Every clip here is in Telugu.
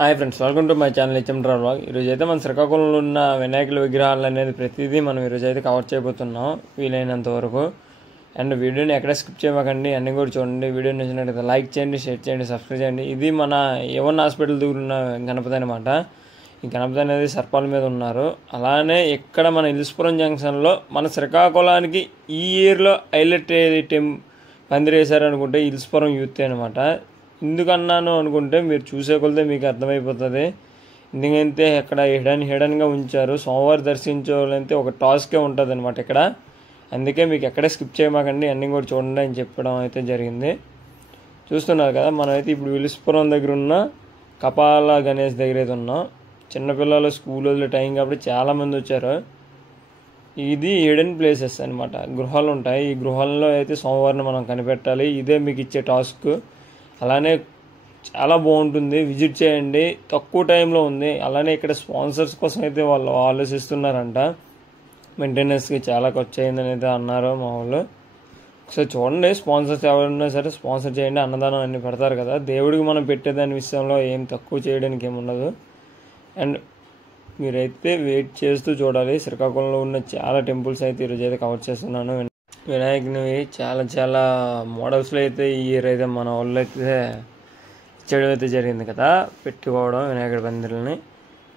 Hi friends, welcome to my channel HM vlog. ఈరోజు అయితే మన శ్రీకాకుళంలో ఉన్న వినాయకుల విగ్రహాలు అనేది ప్రతిదీ మనం ఈరోజు అయితే కవర్ చేయబోతున్నాం వీలైనంత వరకు. అండ్ వీడియోని ఎక్కడ స్కిప్ చేయకండి, అన్నీ కూడా చూడండి. వీడియో నచ్చినట్లయితే లైక్ చేయండి, షేర్ చేయండి, సబ్స్క్రైబ్ చేయండి. ఇది మన ఏవన్ హాస్పిటల్ దగ్గర ఉన్న గణపతి అనమాట. ఈ గణపతి అనేది సర్పాల మీద ఉన్నారు. అలానే ఇక్కడ మన ఇల్స్పురం జంక్షన్లో మన శ్రీకాకుళానికి ఈ ఇయర్లో హైలైట్ పందిరి వేశారనుకుంటే ఇల్స్పురం యూత్ అనమాట. ఎందుకన్నాను అనుకుంటే మీరు చూసే కొలితే మీకు అర్థమైపోతుంది. ఎందుకంటే ఇక్కడ హిడన్గా ఉంచారు. సోమవారం దర్శించాలంటే ఒక టాస్కే ఉంటుంది అనమాట ఇక్కడ. అందుకే మీకు ఎక్కడే స్కిప్ చేయమాకండి, అన్నీ కూడా చూడండి అని చెప్పడం అయితే జరిగింది. చూస్తున్నారు కదా, మనమైతే ఇప్పుడు విలుస్పురం దగ్గర ఉన్న కపాల గణేష్ దగ్గర అయితే ఉన్నాం. చిన్నపిల్లలు స్కూల్ వదిలే టైం కాబట్టి చాలామంది వచ్చారు. ఇది హిడెన్ ప్లేసెస్ అనమాట, గృహాలు ఉంటాయి. ఈ గృహాల్లో అయితే సోమవారం మనం కనిపెట్టాలి. ఇదే మీకు ఇచ్చే టాస్క్. అలానే చాలా బాగుంటుంది, విజిట్ చేయండి. తక్కువ టైంలో ఉంది. అలానే ఇక్కడ స్పాన్సర్స్ కోసం అయితే వాళ్ళు ఆలోచిస్తున్నారంట. మెయింటెనెన్స్కి చాలా ఖర్చు అయిందని అయితే అన్నారు మా వాళ్ళు. ఒకసారి చూడండి, స్పాన్సర్స్ ఎవరైనా సరే స్పాన్సర్ చేయండి. అన్నదానం అన్ని పెడతారు కదా, దేవుడికి మనం పెట్టేదాని విషయంలో ఏం తక్కువ చేయడానికి ఏముండదు. అండ్ మీరైతే వెయిట్ చేస్తూ చూడాలి. శ్రీకాకుళంలో ఉన్న చాలా టెంపుల్స్ అయితే ఈరోజు అయితే కవర్ చేస్తున్నాను. వినాయకునివి చాలా మోడల్స్లో అయితే ఈ ఇయర్ అయితే మన వాళ్ళు అయితే ఇచ్చడం అయితే జరిగింది కదా, పెట్టుకోవడం వినాయకుడి పందిరిని.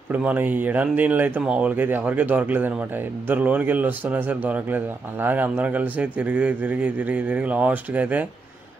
ఇప్పుడు మనం ఈ ఎడాని దీనిలో అయితే మా వాళ్ళకి అయితే ఎవరికీ దొరకలేదు అనమాట. ఇద్దరు లోనికి వెళ్ళి వస్తున్నా సరే దొరకలేదు. అలాగే అందరం కలిసి తిరిగి లాస్ట్కి అయితే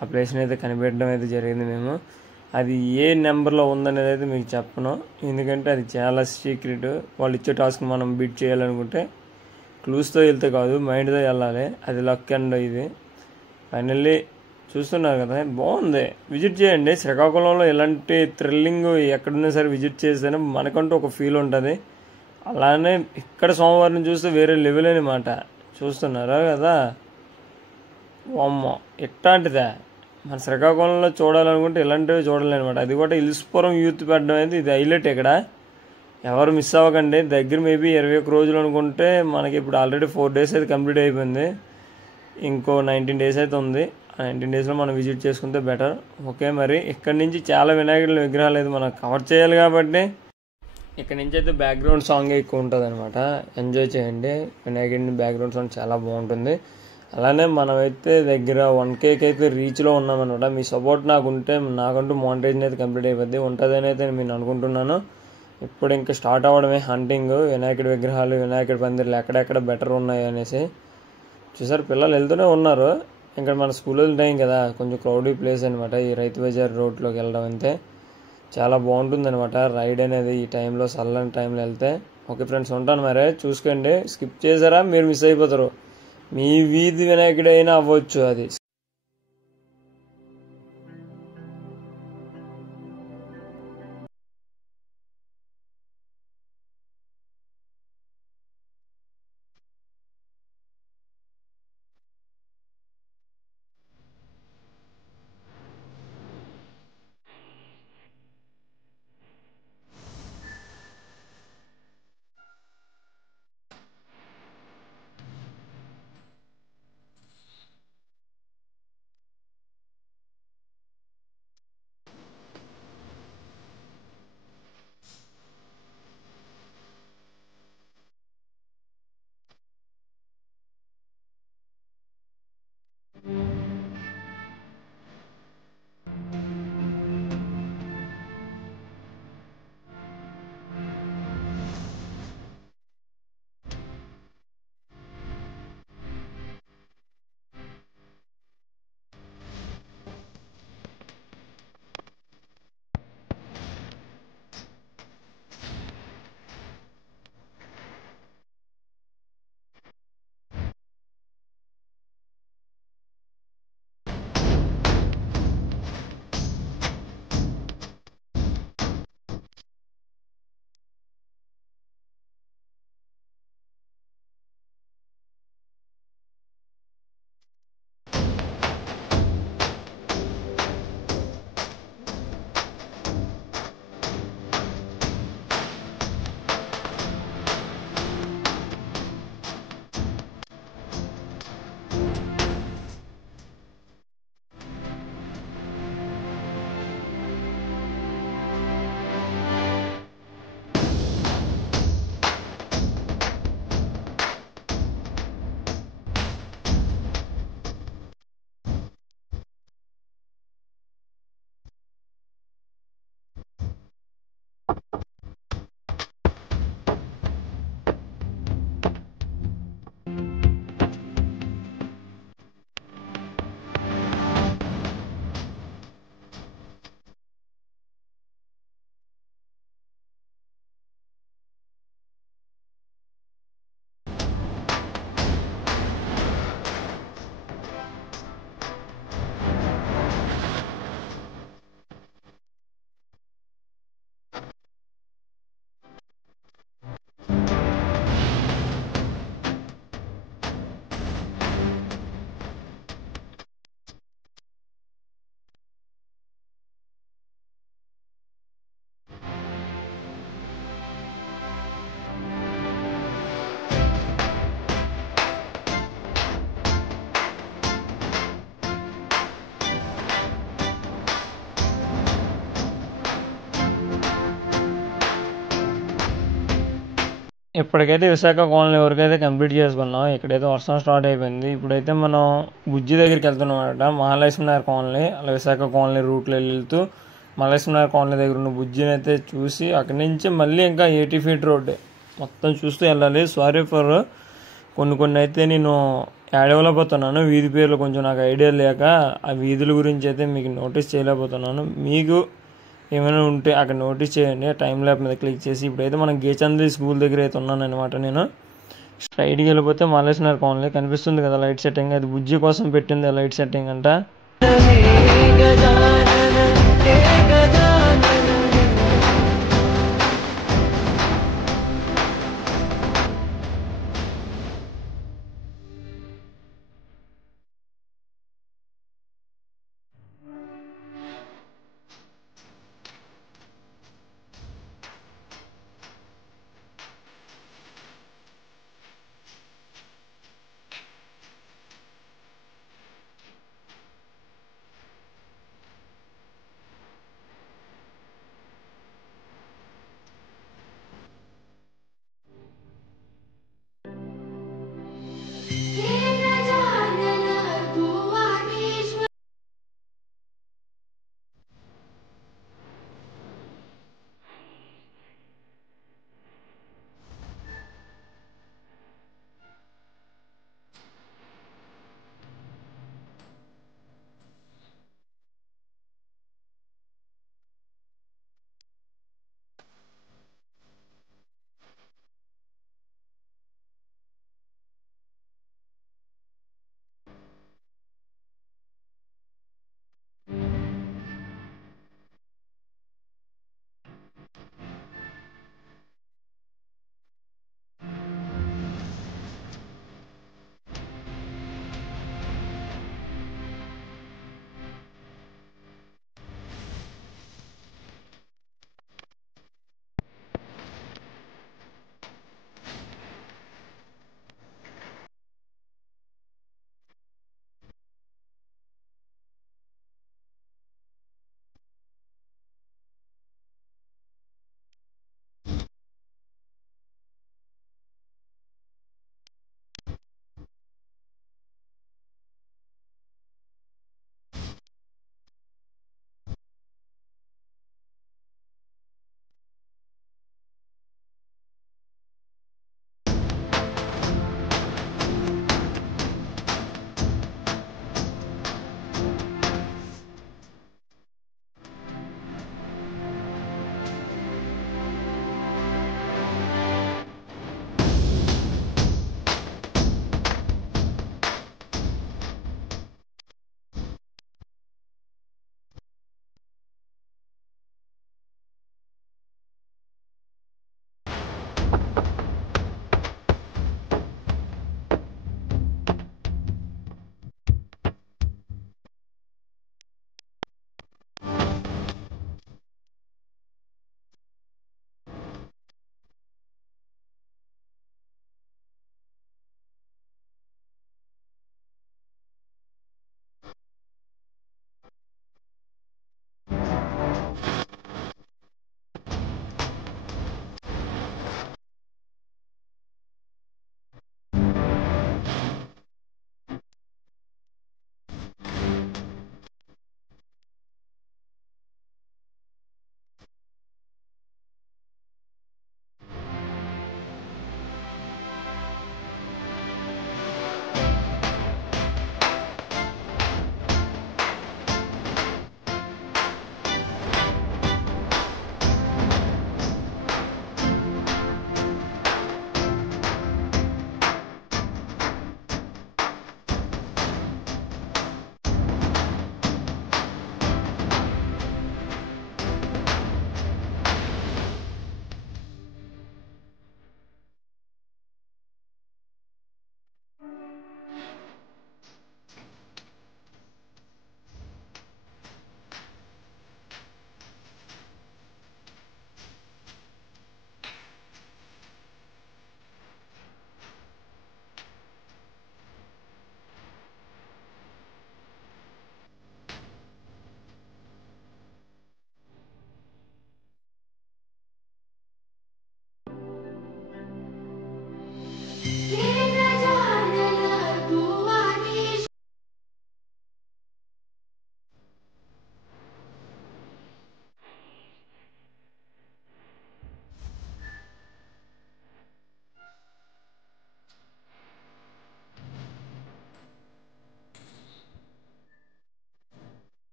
ఆ ప్లేస్ని అయితే కనిపెట్టడం అయితే జరిగింది మేము. అది ఏ నెంబర్లో ఉందనేది అయితే మీకు చెప్పను, ఎందుకంటే అది చాలా సీక్రెట్. వాళ్ళు ఇచ్చే టాస్క్ మనం బీట్ చేయాలనుకుంటే క్లూస్తో వెళ్తే కాదు, మైండ్తో వెళ్ళాలి. అది లక్ అండ్ ఇది ఫైనల్లీ చూస్తున్నారు కదా, బాగుంది. విజిట్ చేయండి. శ్రీకాకుళంలో ఇలాంటి థ్రిల్లింగ్ ఎక్కడున్నా సరే విజిట్ చేస్తేనే మనకంటూ ఒక ఫీల్ ఉంటుంది. అలానే ఇక్కడ సోమవారం చూస్తే వేరే లెవెల్ అనమాట. చూస్తున్నారా కదా, అమ్మ ఎట్లాంటిదే. మన శ్రీకాకుళంలో చూడాలనుకుంటే ఇలాంటివి చూడాలన్నమాట. అది కూడా ఇల్స్పురం యూత్ పెట్టడం అయితే ఇది హైలైట్. ఇక్కడ ఎవరు మిస్ అవ్వకండి. దగ్గర మేబీ 21 రోజులు అనుకుంటే మనకి ఇప్పుడు ఆల్రెడీ 4 days అయితే కంప్లీట్ అయిపోయింది. ఇంకో 19 days అయితే ఉంది. ఆ 19 daysలో మనం విజిట్ చేసుకుంటే బెటర్. ఓకే, మరి ఇక్కడ నుంచి చాలా వినాయకుడి విగ్రహాలు అయితే మనం కవర్ చేయాలి కాబట్టి ఇక్కడ నుంచి అయితే బ్యాక్గ్రౌండ్ సాంగ్ ఎక్కువ ఉంటుంది అనమాట. ఎంజాయ్ చేయండి. వినాయకుడిని బ్యాక్గ్రౌండ్ సాంగ్ చాలా బాగుంటుంది. అలానే మనమైతే దగ్గర 1K అయితే రీచ్లో ఉన్నామన్నమాట. మీ సపోర్ట్ నాకంటూ మానిటైజేషన్ అయితే కంప్లీట్ అయిపోద్ది ఉంటుందని అయితే నేను అనుకుంటున్నాను. ఇప్పుడు ఇంకా స్టార్ట్ అవ్వడమే హంటింగ్. వినాయకుడి విగ్రహాలు, వినాయకుడి పందిర్లు ఎక్కడెక్కడ బెటర్ ఉన్నాయి అనేసి చూసారు. పిల్లలు వెళ్తూనే ఉన్నారు. ఇంకా మన స్కూల్ టైం కదా, కొంచెం క్రౌడీ ప్లేస్ అనమాట. ఈ రైతు బజార్ రోడ్లోకి వెళ్ళడం అయితే చాలా బాగుంటుంది అనమాట రైడ్ అనేది ఈ టైంలో, చల్లని టైంలో వెళ్తే. ఓకే ఫ్రెండ్స్, ఉంటాను మరి. చూసుకోండి, స్కిప్ చేశారా మీరు మిస్ అయిపోతారు. మీ వీధి వినాయకుడు అయినా అవ్వచ్చు అది. ఇప్పటికైతే విశాఖ కాలనీ వరకైతే కంప్లీట్ చేసుకున్నాం. ఇక్కడైతే వర్షం స్టార్ట్ అయిపోయింది. ఇప్పుడైతే మనం బుజ్జి దగ్గరికి వెళ్తున్నాం అనమాట. మహాలక్ష్మీనగర్ కాలనీ అలా విశాఖ కాలనీ రూట్లో వెళ్తూ మహాలక్ష్మీనగర్ కాలనీ దగ్గర ఉన్న బుజ్జిని అయితే చూసి అక్కడి నుంచి మళ్ళీ ఇంకా 80 ఫీట్ రోడ్ మొత్తం చూస్తూ వెళ్ళాలి. సారీ ఫర్ కొన్ని అయితే నేను యాడ్ అవ్వలేకపోతున్నాను. వీధి పేర్లు కొంచెం నాకు ఐడియా లేక ఆ వీధుల గురించి అయితే మీకు నోటీస్ చేయలేకపోతున్నాను. మీకు ఏమైనా ఉంటే అక్కడ నోటీస్ చేయండి. టైం ల్యాప్ మీద క్లిక్ చేసి ఇప్పుడైతే మనం గేచంద్రి స్కూల్ దగ్గర అయితే ఉన్నాను అనమాట. నేను స్ట్రైట్కి వెళ్ళిపోతే మలేసినర్ కాలనీ కనిపిస్తుంది కదా లైట్ సెట్టింగ్, అది బుజ్జి కోసం పెట్టింది లైట్ సెట్టింగ్ అంట.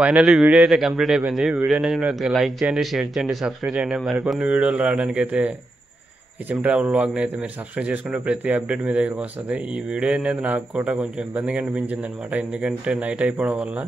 ఫైనల్లీ వీడియో అయితే కంప్లీట్ అయిపోయింది. వీడియో నచ్చినట్లయితే లైక్ చేయండి, షేర్ చేయండి, సబ్స్క్రైబ్ చేయండి. మరికొన్ని వీడియోలు రావడానికైతే హెచ్ఎం ట్రావెల్ వ్లాగ్ని అయితే మీరు సబ్స్క్రైబ్ చేసుకుంటే ప్రతి అప్డేట్ మీ దగ్గరకు వస్తుంది. ఈ వీడియో అనేది నాకు కూడా కొంచెం ఇబ్బందిగా అనిపించింది అనమాట, ఎందుకంటే నైట్ అయిపోవడం వల్ల.